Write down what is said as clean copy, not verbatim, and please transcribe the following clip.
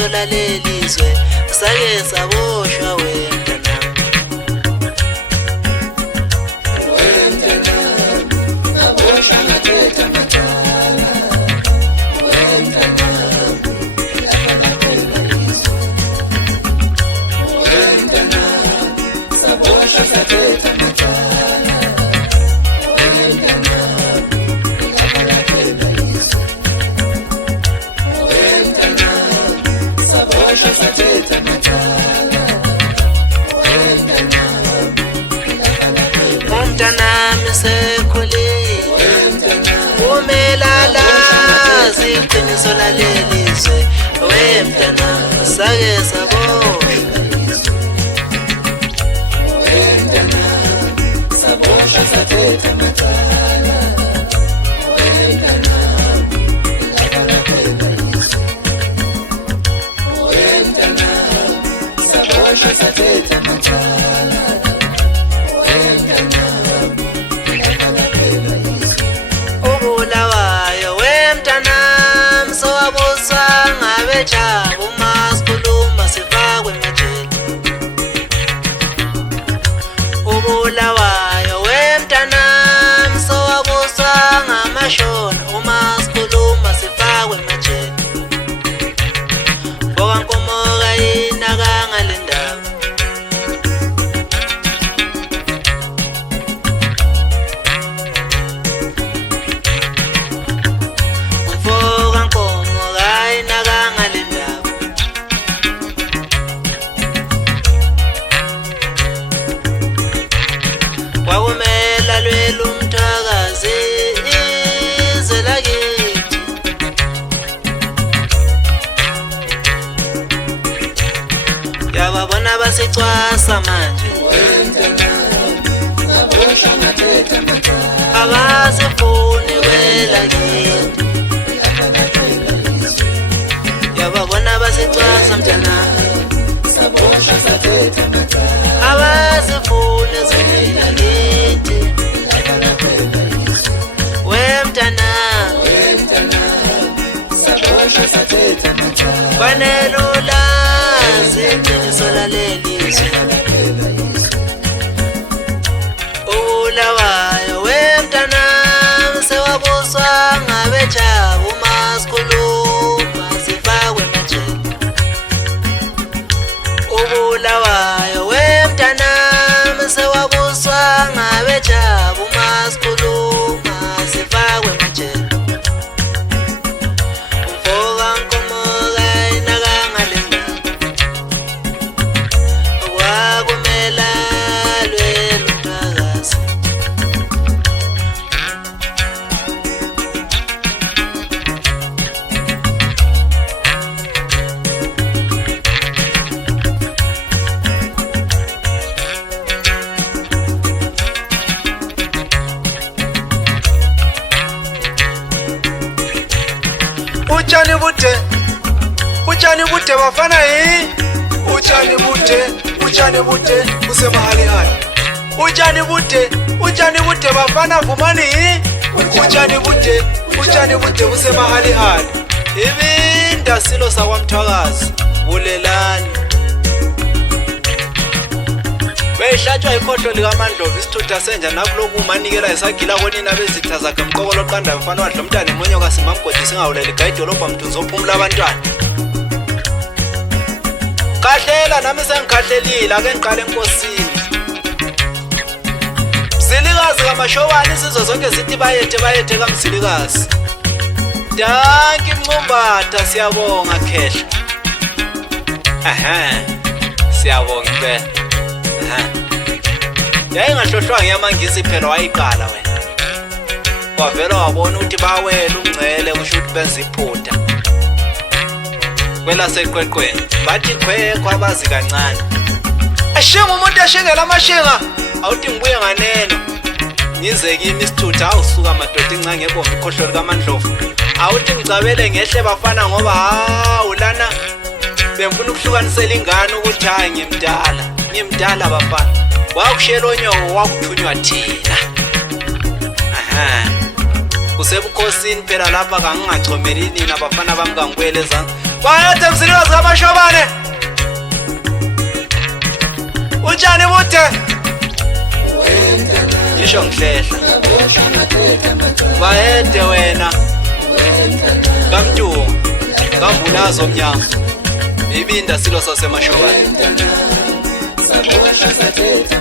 iqiniso lalelizwe sake saboshwa wena aboshwa ngathetha mathala wena wena saboshwa ngathetha mathala umntanami sekhulile umelala iqiniso lalelizwe wemntanami sake saboshwa saboshwa ngathetha mathala saboshwa ngathetha mathala ubulawayo wemntanami sowabuswa ngabejabo masikhuluma sifakwe emajele ubulawayo wemntanami sowabuswa ngamashona umasikhuluma sifakwe emajele bokankomo kayinakanga le ndaba umfokankomo kayinakanga le ndaba kwakumele alwela umthakazi izwe lakithi yababona basicwasa manje saboshwa ngathetha mathala abasifuni kwelakithi yababona basicwasa mntanami saboshwa ngathetha mathala abasifuni kwelakithi wemntanami saboshwa ngathetha mathala kwanele ulazi iqiniso lalelizwe ubulawayo wemntanami sewabuswa ngabejabo masikhuluma sifakwe emajele ubulawayo wemntanami sewabuswa ngabejabo masikhuluma sifakwe emajele umfokankomo kayinakanga le ndaba kwakumele alwela umthakazi utshani bude bafana yi utshani bude usemahali utshani bude bafana vumani yi utshani bude usemahali ibinda silo sakwamthwakazi bulelani beyihlatshwa ikhohlo likaMandlovu isithutha senja nakuloku umanikela isagila konina bezitha zakhe mqokolo qanda mfana wadla umntana emonyoka simamgodi singawulela igayidolobha mthunzi ophumula abantwana kahlela nami sengikhahlelile ake ngiqale enkosini mzilikazi kamashobani sizwe zonke zithi bayethe kamzilikazi danki mncumbatha siyabonga khehla siyabonga impela yayingahlohlwanga iyamangisi phela wayiqala wena wavela wabona ukuthi bawela umngcele kusho ukuthi benza iphutha kwelaseqweqweni bathi khwekho abazi kancane ashinga umuntu ashingela amashinga awuthi ngibuye nganeno ngize kimi isithutha awusuka madoda incane ngebomba ikhohlo likaMandlovu awuthi ngicabele ngehle bafana ngoba lana bemfuna ukuhlukanisela ingane ukuthi hayi ngimdala bafana wakushela onyowo wakuthunywa thina kusebukhosini phela lapha kangingachomeli nina bafana bami kangikwele Bayethe mzilikazi kamashobane. Utshani bude. Ngisho ngihlehla. Bayethe wena. Kamtungu. Kambunazo omnyama. Ibinda silo sasemashobane. Saboshwa sathetha